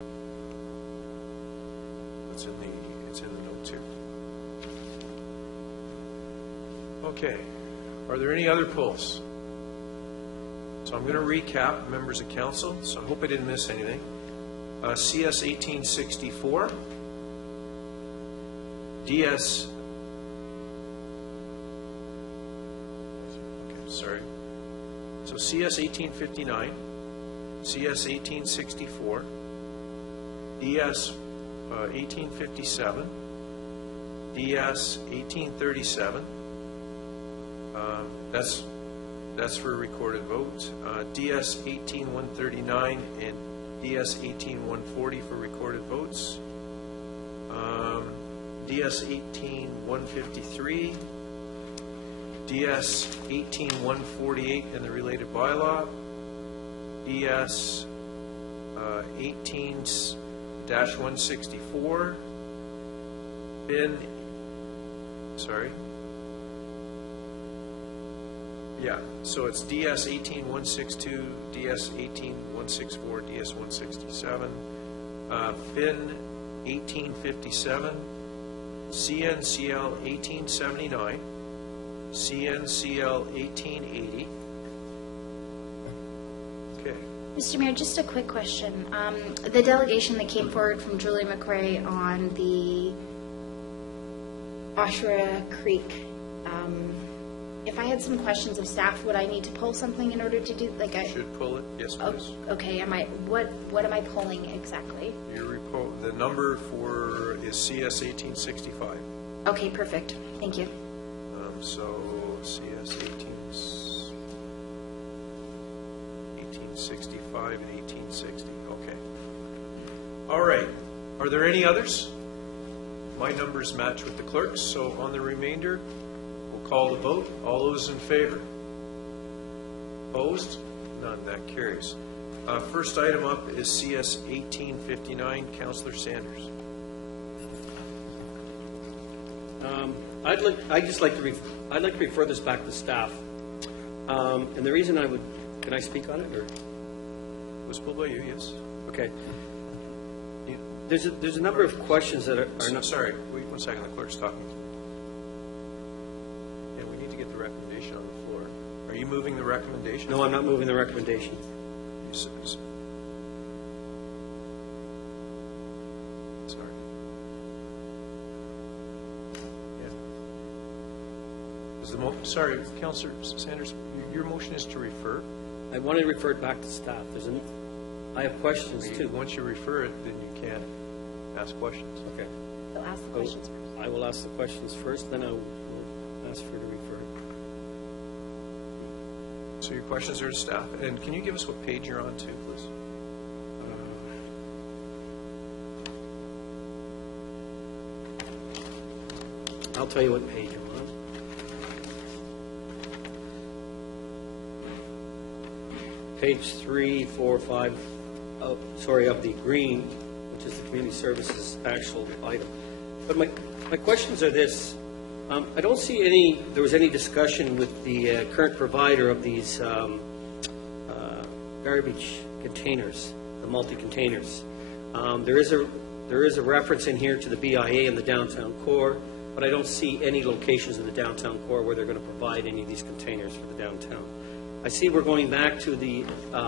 It's in the notes here. Okay. Are there any other polls? So I'm going to recap, members of council, so I hope I didn't miss anything. CS 1864, DS, okay, sorry. So CS 1859, CS 1864, DS 1857, DS 1837, that's for recorded votes. DS 18139 and DS 18140 for recorded votes. DS 18153, DS 18148 and the related bylaw, DS 18-164, BIN, sorry. Yeah, so it's DS 18162, DS 18164, DS 167, FIN 1857, CNCL 1879, CNCL 1880. Okay. Mr. Mayor, just a quick question. The delegation that came forward from Julie McRae on the Oshawa Creek, if I had some questions of staff, would I need to pull something in order to do, like I Should pull it, yes, please. Oh, okay, what am I pulling exactly? The number for is CS 1865. Okay, perfect. Thank you. So CS 1865 and 1860. Okay. All right. Are there any others? My numbers match with the clerk's, so on the remainder, we'll call the vote. All those in favor? Opposed? None. That carries. First item up is CS 1859. Councillor Sanders. I'd like to refer this back to staff, and the reason can I speak on it, or? It was pulled by you, yes. Okay. There's a number of questions that are not. Sorry, wait 1 second. The clerk's talking. Yeah, we need to get the recommendation on the floor. Are you moving the recommendation? No, I'm not moving the recommendation. Sorry. Sorry, Councillor Sanders, your motion is to refer? I want to refer it back to staff. I have questions too. Once you refer it, then you can't ask questions. Okay. So ask the questions first. I will ask the questions first, then I will ask for her to refer. So your questions are to staff. And can you give us what page you're on to, please? I'll tell you what page I'm on. Page 3, 4, 5, of the green, which is the community services actual item. But my questions are this. I don't see there was any discussion with the current provider of these garbage containers, the multi-containers. There is a reference in here to the BIA and the downtown core, but I don't see any locations in the downtown core where they're going to provide any of these containers for the downtown. I see we're going back to the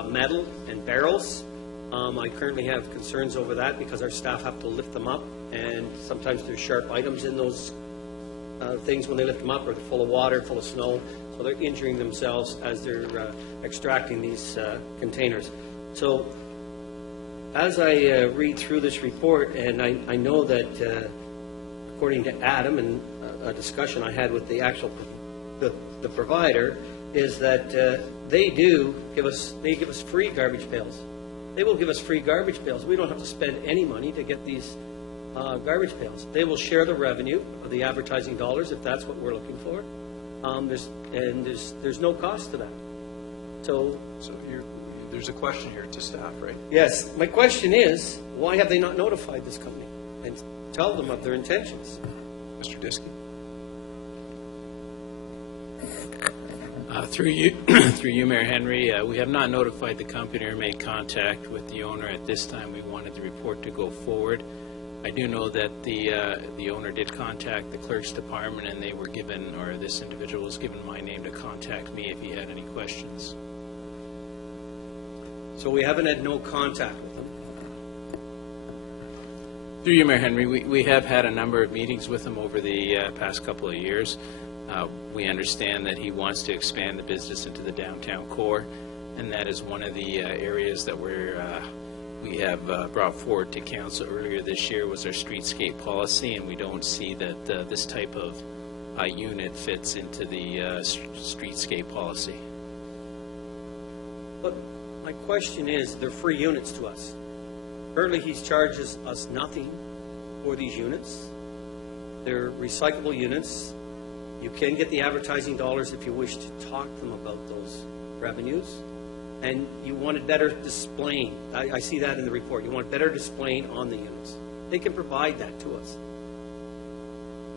metal and barrels. I currently have concerns over that because our staff have to lift them up, and sometimes there's sharp items in those things when they lift them up, or they're full of water, full of snow, so they're injuring themselves as they're extracting these containers. So as I read through this report, and I know that according to Adam and a discussion I had with the actual the provider, is that they give us free garbage pails. They will give us free garbage pails. We don't have to spend any money to get these garbage pails. They will share the revenue of the advertising dollars if that's what we're looking for. There's no cost to that. So there's a question here to staff, right? Yes. My question is, why have they not notified this company and tell them of their intentions? Mr. Diskey. Through you, through you, Mayor Henry, we have not notified the company or made contact with the owner at this time. We wanted the report to go forward. I do know that the owner did contact the clerk's department, and they were given, or this individual was given my name to contact me if he had any questions. So we haven't had no contact with them. Through you, Mayor Henry, we have had a number of meetings with him over the past couple of years. We understand that he wants to expand the business into the downtown core, and that is one of the areas that we have brought forward to council earlier this year was our streetscape policy, and we don't see that this type of unit fits into the streetscape policy. But my question is, they're free units to us. Currently, he charges us nothing for these units. They're recyclable units. You can get the advertising dollars if you wish to talk to them about those revenues. And you wanted better displaying. I see that in the report. You want better displaying on the units. They can provide that to us.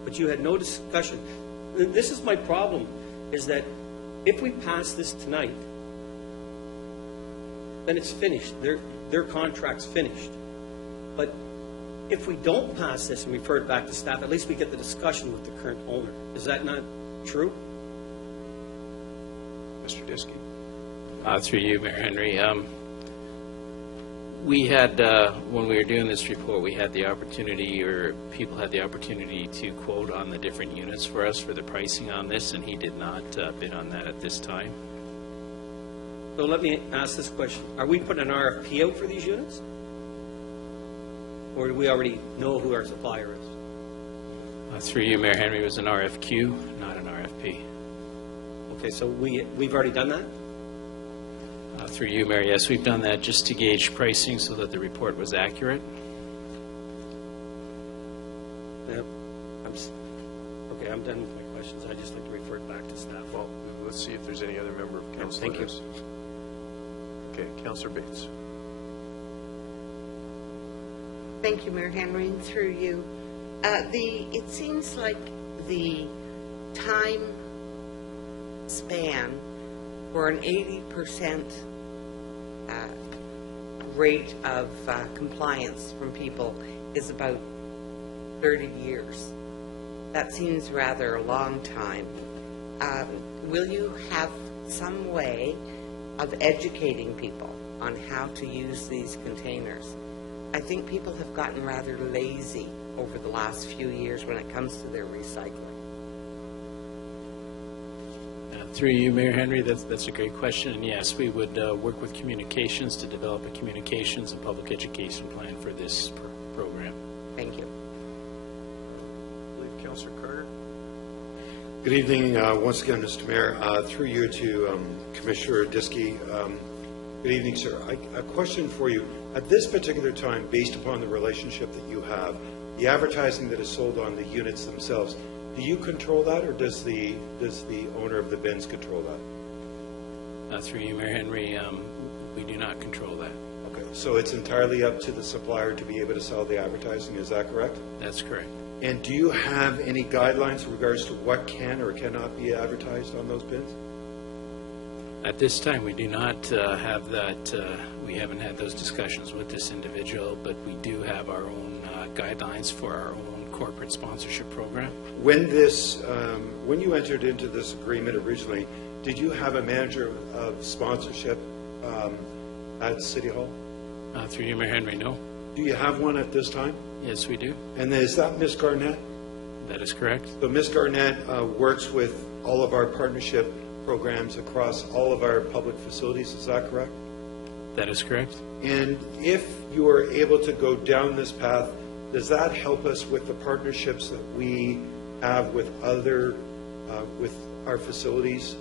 But you had no discussion. This is my problem, is that if we pass this tonight, then it's finished. Their contract's finished. But if we don't pass this and refer it back to staff, at least we get the discussion with the current owner. Is that not true? Mr. Diskey? Through you, Mayor Henry. We had, when we were doing this report, we had the opportunity, or people had the opportunity to quote on the different units for us for the pricing on this, and he did not bid on that at this time. So let me ask this question. Are we putting an RFP out for these units? Or do we already know who our supplier is? Through you, Mayor Henry, it was an RFQ, not an RFP. Okay, so we've already done that? Through you, Mayor, yes, we've done that just to gauge pricing so that the report was accurate. Yep. Okay, I'm done with my questions. I'd just like to refer it back to staff. Well, let's see if there's any other member of council. Thank you. Okay, Councillor Bates. Thank you, Mayor Henry, and through you. It seems like the time span for an 80% rate of compliance from people is about 30 years. That seems rather a long time. Will you have some way of educating people on how to use these containers? I think people have gotten rather lazy over the last few years when it comes to their recycling. Through you, Mayor Henry, that's a great question. And yes, we would work with communications to develop a communications and public education plan for this program. Thank you. I believe Councillor Carter. Good evening, once again, Mr. Mayor. Through you to Commissioner Diskey. Good evening, sir. A question for you. At this particular time, based upon the relationship that you have, the advertising that is sold on the units themselves, do you control that, or does the owner of the bins control that? Through you, Mayor Henry, we do not control that. Okay, so it's entirely up to the supplier to be able to sell the advertising, is that correct? That's correct. And do you have any guidelines in regards to what can or cannot be advertised on those bins? At this time, we do not have that. We haven't had those discussions with this individual, but we do have our own guidelines for our own corporate sponsorship program. When you entered into this agreement originally, did you have a manager of sponsorship at City Hall? Through you, Mayor Henry, no. Do you have one at this time? Yes, we do. And is that Ms. Garnett? That is correct. So Ms. Garnett works with all of our partnership programs across all of our public facilities, is that correct? That is correct. And if you are able to go down this path, does that help us with the partnerships that we have with with our facilities,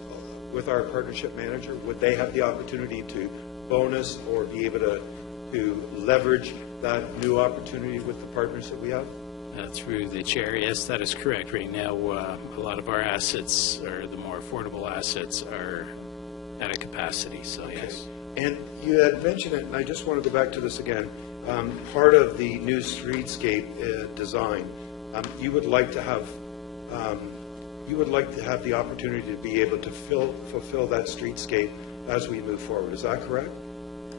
with our partnership manager? Would they have the opportunity to bonus or be able to leverage that new opportunity with the partners that we have? Through the chair, yes, that is correct. Right now, a lot of our assets, or the more affordable assets, are at a capacity, so yes. And you had mentioned it, and I just want to go back to this again. Part of the new streetscape design, you would like to have you would like to have the opportunity to be able to fulfill that streetscape as we move forward. Is that correct?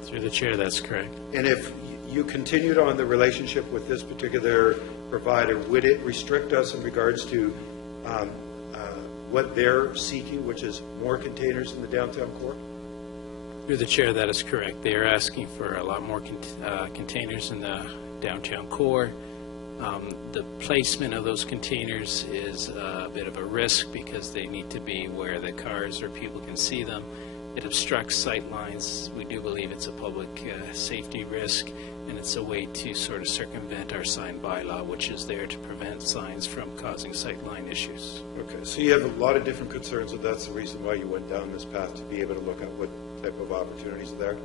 Through the chair, that's correct. And if you continued on the relationship with this particular provider, would it restrict us in regards to what they're seeking, which is more containers in the downtown core? Through the chair, that is correct. They are asking for a lot more containers in the downtown core. The placement of those containers is a bit of a risk because they need to be where the cars or people can see them. It obstructs sight lines. We do believe it's a public safety risk, and it's a way to sort of circumvent our sign bylaw, which is there to prevent signs from causing sight line issues. Okay, so you have a lot of different concerns, and that's the reason why you went down this path, to be able to look at what type of opportunities are there.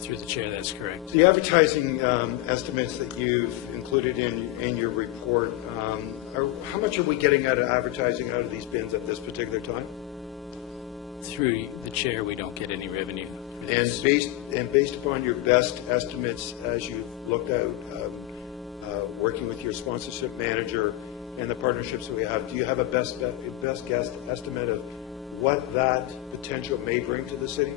Through the chair, that's correct. The advertising estimates that you've included in your report, how much are we getting out of advertising out of these bins at this particular time? Through the chair, we don't get any revenue. for And this. based upon your best estimates as you've looked out, working with your sponsorship manager and the partnerships that we have, do you have a best guess estimate of what that potential may bring to the city?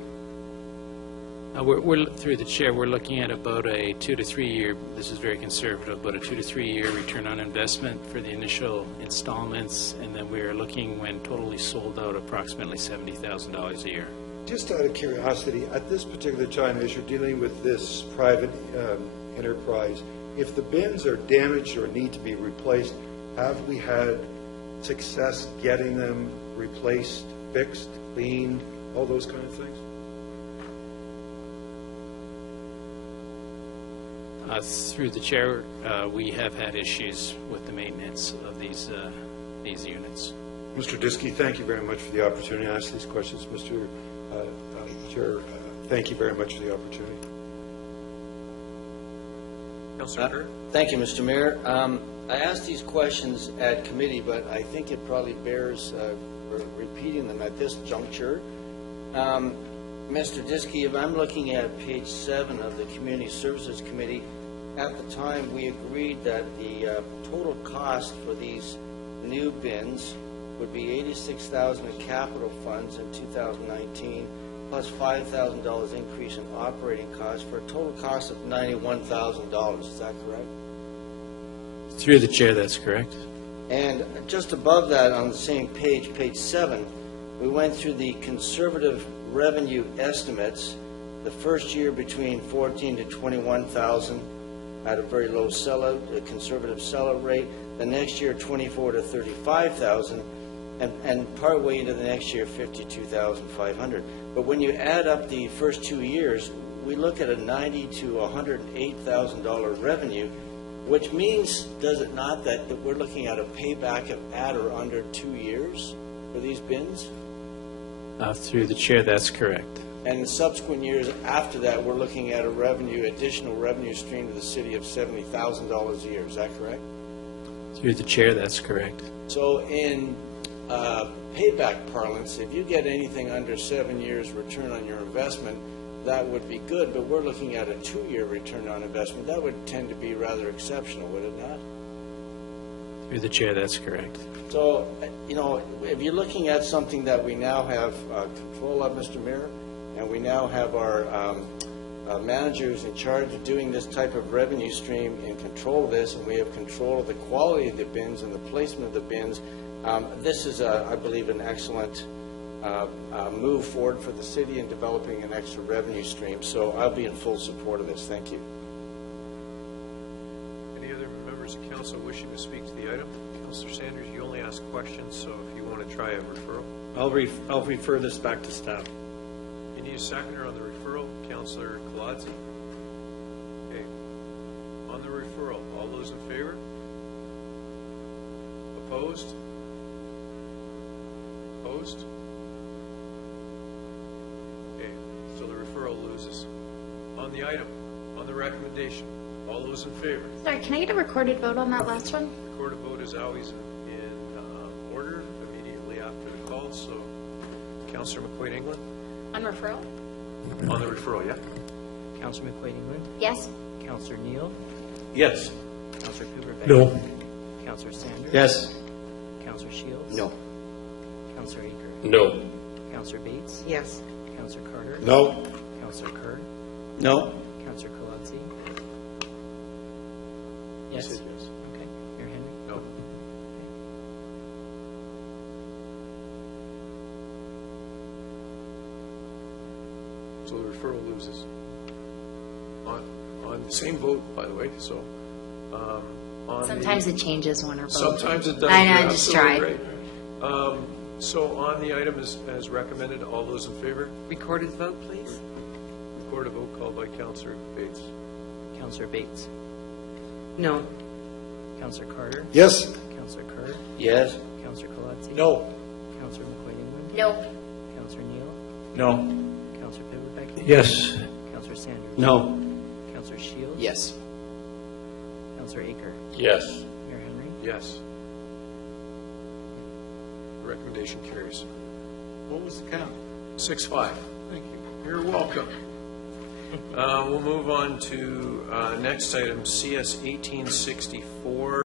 We're through the chair, we're looking at about a 2 to 3 year, this is very conservative, about a 2 to 3 year return on investment for the initial installments, and then we're looking, when totally sold out, approximately $70,000 a year. Just out of curiosity, at this particular time, as you're dealing with this private enterprise, if the bins are damaged or need to be replaced, have we had success getting them replaced, fixed, cleaned, all those kind of things? Through the chair, we have had issues with the maintenance of these units. Mr. Diskey, thank you very much for the opportunity to ask these questions. Mr. Chair, thank you very much for the opportunity. Councillor Kerr? Thank you, Mr. Mayor. I asked these questions at committee, but I think it probably bears repeating them at this juncture. Mr. Diskey, if I'm looking at page 7 of the Community Services Committee, at the time we agreed that the total cost for these new bins would be $86,000 in capital funds in 2019, plus $5,000 increase in operating costs, for a total cost of $91,000. Is that correct? Through the chair, that's correct. And just above that, on the same page, page 7, we went through the conservative revenue estimates. The first year between 14 to 21,000 at a very low sellout, a conservative sellout rate. The next year, 24 to 35,000, and partway into the next year, 52,500. But when you add up the first 2 years, we look at a $90,000 to $108,000 revenue, which means, does it not, that we're looking at a payback of at or under 2 years for these bins? Through the chair, that's correct. And in subsequent years after that, we're looking at a additional revenue stream to the city of $70,000 a year. Is that correct? Through the chair, that's correct. So in payback parlance, if you get anything under 7 years return on your investment, that would be good, but we're looking at a 2-year return on investment. That would tend to be rather exceptional, would it not? Through the chair, that's correct. So, if you're looking at something that we now have control of, Mr. Mayor, and we now have our managers in charge of doing this type of revenue stream in control of this, and we have control of the quality of the bins and the placement of the bins, this is, I believe, an excellent move forward for the city in developing an extra revenue stream. So I'll be in full support of this. Thank you. Any other members of council wishing to speak to the item? Councillor Sanders, you only ask questions, so if you want to try a referral. I'll refer this back to staff. You need a seconder on the referral, Councillor Kaladze. Okay. On the referral, all those in favor? Opposed? Opposed? Okay, so the referral loses. On the item, on the recommendation, all those in favor? Sorry, can I get a recorded vote on that last one? Recorded vote is always in order immediately after the call, so Councillor McQuaid-England? On referral? On the referral, yeah? Councillor McQuaid-England, Yes. Councillor Neal, Yes. Councillor Cooper Beck. No. Councillor Sanders. Yes. Counselor Shields? No. Counselor Aker? No. Counselor Bates? Yes. Counselor Carter? No. Counselor Kerr? No. Counselor Kolodzy? Yes? said yes. Okay. Mayor Henry? No. So the referral loses. On the same vote, by the way, so, on the. Sometimes it changes one or both. Sometimes it does. I know, you're I just absolutely tried. right. So on the item as recommended, all those in favor? Recorded vote, please. Record a vote called by Counselor Bates. Counselor Bates? No. Counselor Carter? Yes. Counselor Kerr? Yes. Counselor Kolodzy? No. Counselor McQuaid England? No. Counselor Neal? No. Counselor Pivot Yes. Counselor Sanders? No. Counselor Shields? Yes. Counselor Aker? Yes. Mayor Henry? Yes. The recommendation carries. What was the count? 6-5. Thank you. You're welcome. We'll move on to next item, CS 1864.